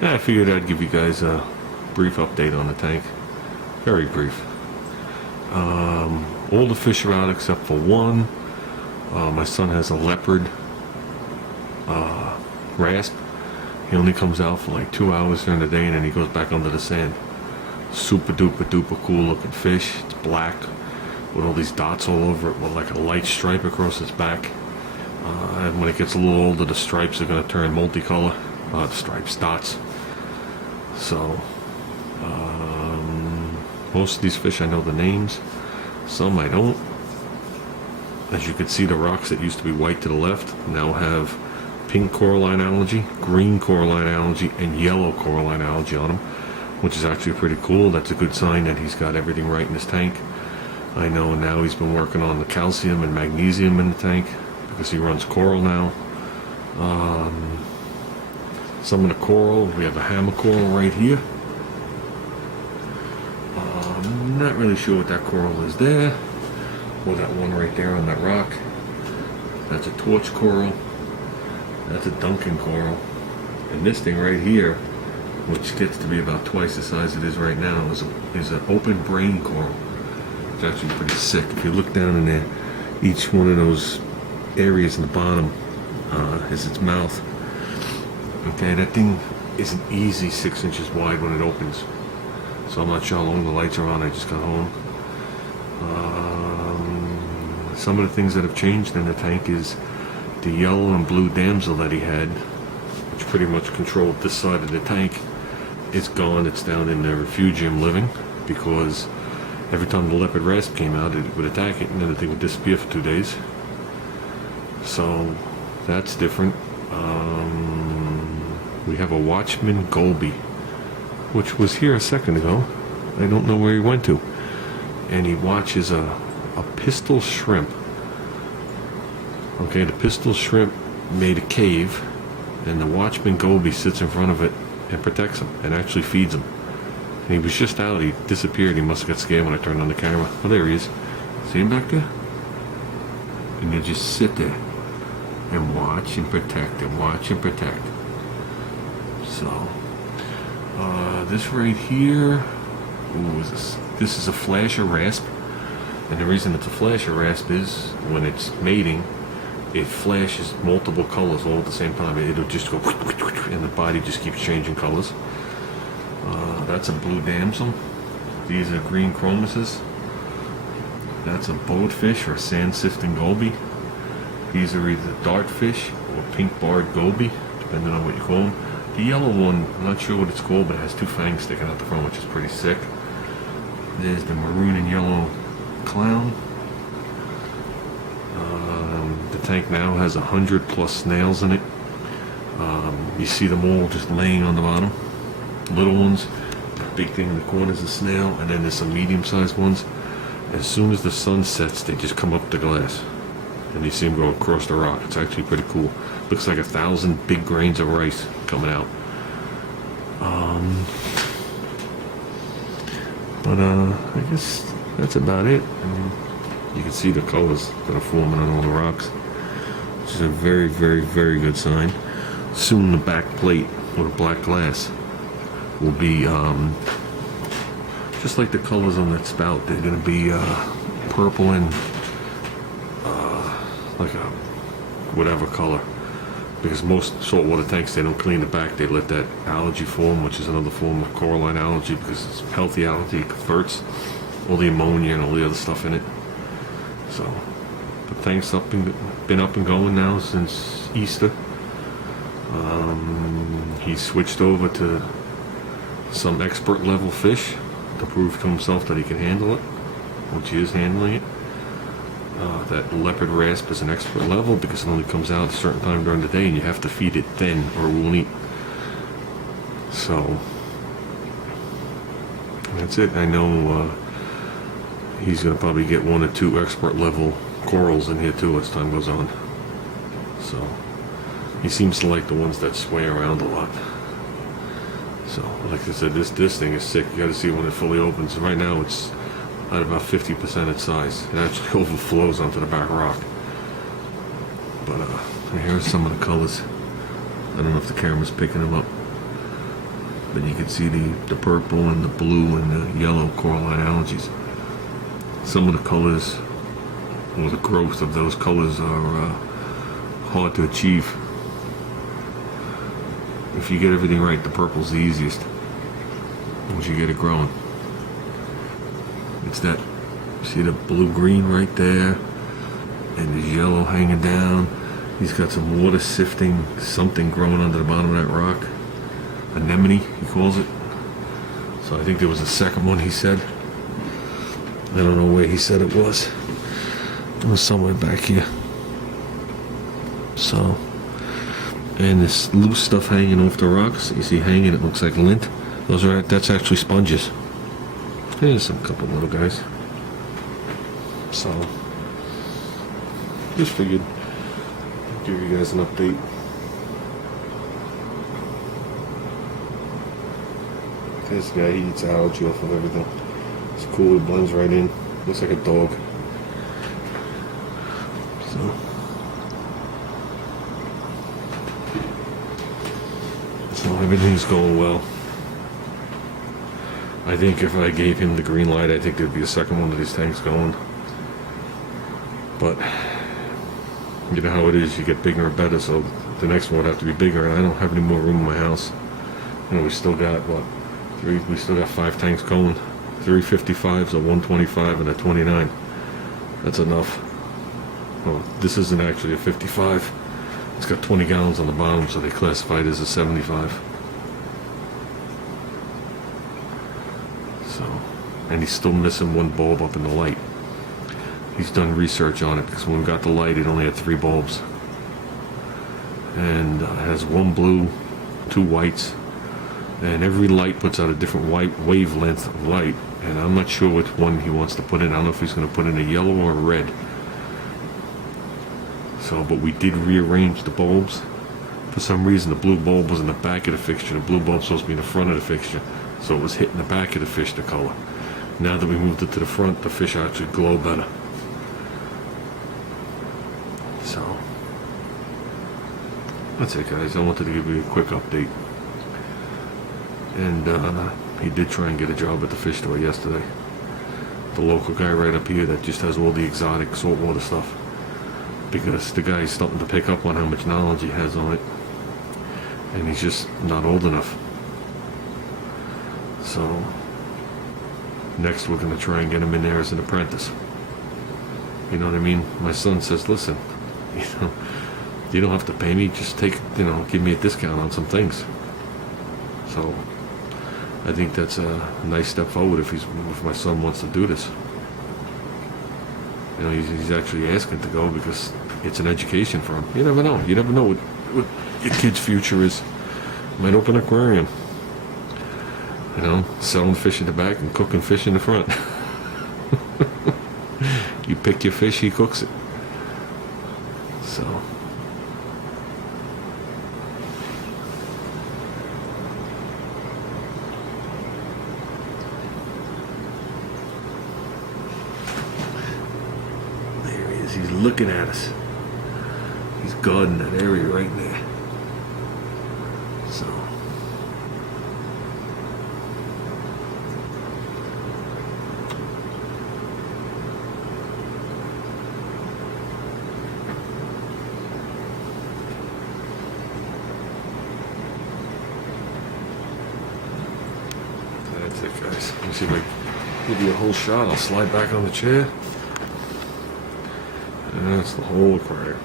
Yeah, I figured I'd give you guys a brief update on the tank. Very brief. All the fish are out except for one. My son has a leopard rasp. He only comes out for like 2 hours during the day and then he goes back under the sand. Super duper duper cool looking fish. It's black with all these dots all over it with like a light stripe across its back. And when it gets a little older, the stripes are going to turn multicolor. Stripes, dots. So, most of these fish I know the names. Some I don't. As you can see, the rocks that used to be white to the left now have pink coralline algae, green coralline algae, and yellow coralline algae on them, which is actually pretty cool. That's a good sign that he's got everything right in his tank. I know now he's been working on the calcium and magnesium in the tank because he runs coral now. Some of the coral, we have a hammer coral right here. I'm not really sure what that coral is there. Or that one right there on that rock. That's a torch coral. That's a Duncan coral. And this thing right here, which gets to be about twice the size it is right now, is an open brain coral. It's actually pretty sick. If you look down in there, each one of those areas in the bottom is its mouth. Okay, that thing is an easy 6 inches wide when it opens. So I'm not sure how long the lights are on. I just got home. Some of the things that have changed in the tank is the yellow and blue damsel that he had, which pretty much controlled this side of the tank, is gone. It's down in the refugium living because every time the leopard rasp came out, it would attack it and then the thing would disappear for 2 days. So that's different. We have a Watchman Golby, which was here a second ago. I don't know where he went to. And he watches a pistol shrimp. Okay, the pistol shrimp made a cave, and the Watchman Golby sits in front of it and protects him and actually feeds him. And he was just out. He disappeared. He must have got scared when I turned on the camera. Oh, there he is. See him back there? And you just sit there and watch and protect and watch and protect. So, this right here, ooh, this is a flasher rasp. And the reason it's a flasher rasp is when it's mating, it flashes multiple colors all at the same time. It'll just go, and the body just keeps changing colors. That's a blue damsel. These are green chromuses. That's a boatfish or sand sifting goby. These are either dartfish or pink barred goby, depending on what you call them. The yellow one, I'm not sure what it's called, but it has two fangs sticking out the front, which is pretty sick. There's the maroon and yellow clown. The tank now has 100+ snails in it. You see them all just laying on the bottom. Little ones, the big thing in the corner is a snail, and then there's some medium-sized ones. As soon as the sun sets, they just come up the glass, and you see them go across the rock. It's actually pretty cool. Looks like 1,000 big grains of rice coming out. But I guess that's about it. I mean, you can see the colors that are forming on all the rocks, which is a very, very, very good sign. Soon the back plate with a black glass will be just like the colors on that spout. They're going to be purple and like a whatever color, because most saltwater tanks, they don't clean the back. They let that algae form, which is another form of coralline algae, because it's healthy algae. It converts all the ammonia and all the other stuff in it. So the tank's been up and going now since Easter. He switched over to some expert level fish to prove to himself that he can handle it, which he is handling it. That leopard rasp is an expert level because it only comes out at a certain time during the day, and you have to feed it then or it won't eat. So that's it. I know he's going to probably get 1 or 2 expert level corals in here too as time goes on. So he seems to like the ones that sway around a lot. So like I said, this thing is sick. You got to see it when it fully opens. Right now it's at about 50% its size. It actually overflows onto the back rock. But here's some of the colors. I don't know if the camera's picking them up. But you can see the purple and the blue and the yellow coralline algae. Some of the colors, or the growth of those colors, are hard to achieve. If you get everything right, the purple's the easiest once you get it growing. It's that, see the blue-green right there, and the yellow hanging down. He's got some water sifting, something growing under the bottom of that rock. Anemone, he calls it. So I think there was a second one he said. I don't know where he said it was. It was somewhere back here. So, and this loose stuff hanging off the rocks, you see hanging, it looks like lint. That's actually sponges. There's some couple little guys. So, just figured I'd give you guys an update. This guy, he eats algae off of everything. It's cool, it blends right in. Looks like a dog. So everything's going well. I think if I gave him the green light, I think there'd be a second one of these tanks going. But you know how it is, you get bigger and better, so the next one would have to be bigger, and I don't have any more room in my house. You know, we still got, what, we still got 5 tanks going. 3 55s, a 125, and a 29. That's enough. Well, this isn't actually a 55. It's got 20 gallons on the bottom, so they classify it as a 75. So, and he's still missing one bulb up in the light. He's done research on it, because when we got the light, it only had 3 bulbs. And it has 1 blue, 2 whites, and every light puts out a different wavelength of light, and I'm not sure which one he wants to put in. I don't know if he's going to put in a yellow or a red. So, but we did rearrange the bulbs. For some reason, the blue bulb was in the back of the fixture. The blue bulb's supposed to be in the front of the fixture, so it was hitting the back of the fish, the color. Now that we moved it to the front, the fish actually glow better. So, that's it, guys. I wanted to give you a quick update. And he did try and get a job at the fish store yesterday. The local guy right up here that just has all the exotic saltwater stuff. Because the guy's starting to pick up on how much knowledge he has on it. And he's just not old enough. So, next we're going to try and get him in there as an apprentice. You know what I mean? My son says, listen, you don't have to pay me, just give me a discount on some things. So, I think that's a nice step forward if my son wants to do this. You know, he's actually asking to go because it's an education for him. You never know. You never know what your kid's future is. Might open an aquarium. You know, selling fish in the back and cooking fish in the front. You pick your fish, he cooks it. So. He's looking at us. He's guarding that area right there. So. That's it, guys. Let me see if I can give you a whole shot. I'll slide back on the chair. And that's the whole aquarium.